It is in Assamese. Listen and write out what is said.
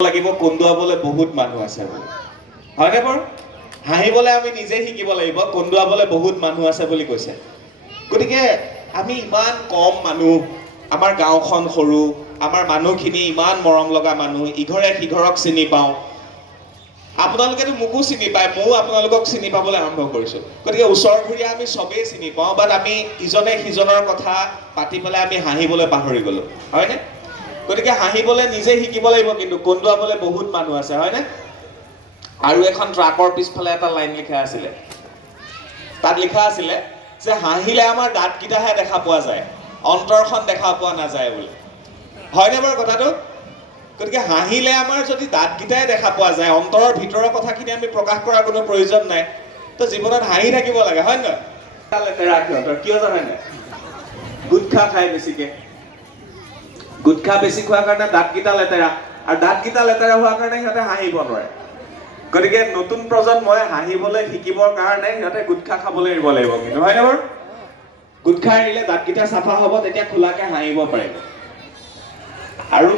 লাগিব কন্দুৱাবলৈ বহুত মানুহ আছে বুলি হয়নে বাৰু হাঁহিবলৈ আমি নিজে শিকিব লাগিব কন্দুৱাবলৈ বহুত মানুহ আছে বুলি কৈছে গতিকে আমি ইমান কম মানুহ আমাৰ গাঁওখন সৰু আমাৰ মানুহখিনি ইমান মৰম লগা মানুহ ইঘৰে সিঘৰক চিনি পাওঁ আপোনালোকেতো মোকো চিনি পায় ময়ো আপোনালোকক চিনি পাবলৈ আৰম্ভ কৰিছোঁ গতিকে ওচৰ ঘূৰিয়া আমি সবেই চিনি পাওঁ বাট আমি ইজনে সিজনৰ কথা পাতি পেলাই আমি হাঁহিবলৈ পাহৰি গ'লো হয়নে গতিকে হাঁহিবলৈ নিজে শিকিব লাগিব কিন্তু কন্দুৱাবলৈ বহুত মানুহ আছে হয়নে আৰু এখন ট্ৰাকৰ পিছফালে এটা লাইন লিখা আছিলে তাত লিখা আছিলে যে হাঁহিলে আমাৰ দাঁতকেইটাহে দেখা পোৱা যায় অন্তৰখন দেখা পোৱা নাযায় বুলি হয়নে বাৰু কথাটো গতিকে হাঁহিলে আমাৰ যদি দাঁতকেইটাই দেখা পোৱা যায় অন্তৰৰ ভিতৰৰ কথাখিনি আমি প্ৰকাশ কৰাৰ কোনো প্ৰয়োজন নাই তো জীৱনত হাঁহি থাকিব লাগে হয় নহয় লেতেৰা সিহঁতৰ কিয় জানে নাই গুটখা খাই বেছিকে গুটখা বেছি খোৱাৰ কাৰণে দাঁতকেইটা লেতেৰা আৰু দাঁতকেইটা লেতেৰা হোৱাৰ কাৰণে সিহঁতে হাঁহিব নোৱাৰে গতিকে নতুন প্ৰজন্মই হাঁহিবলৈ শিকিবৰ কাৰণে সিহঁতে গুটখা খাবলৈ এৰিব লাগিব কিন্তু হয়নে বাৰু গুটখা এৰিলে দাঁতকেইটা চাফা হ'ব তেতিয়া খোলাকে হাঁহিব পাৰিব আৰু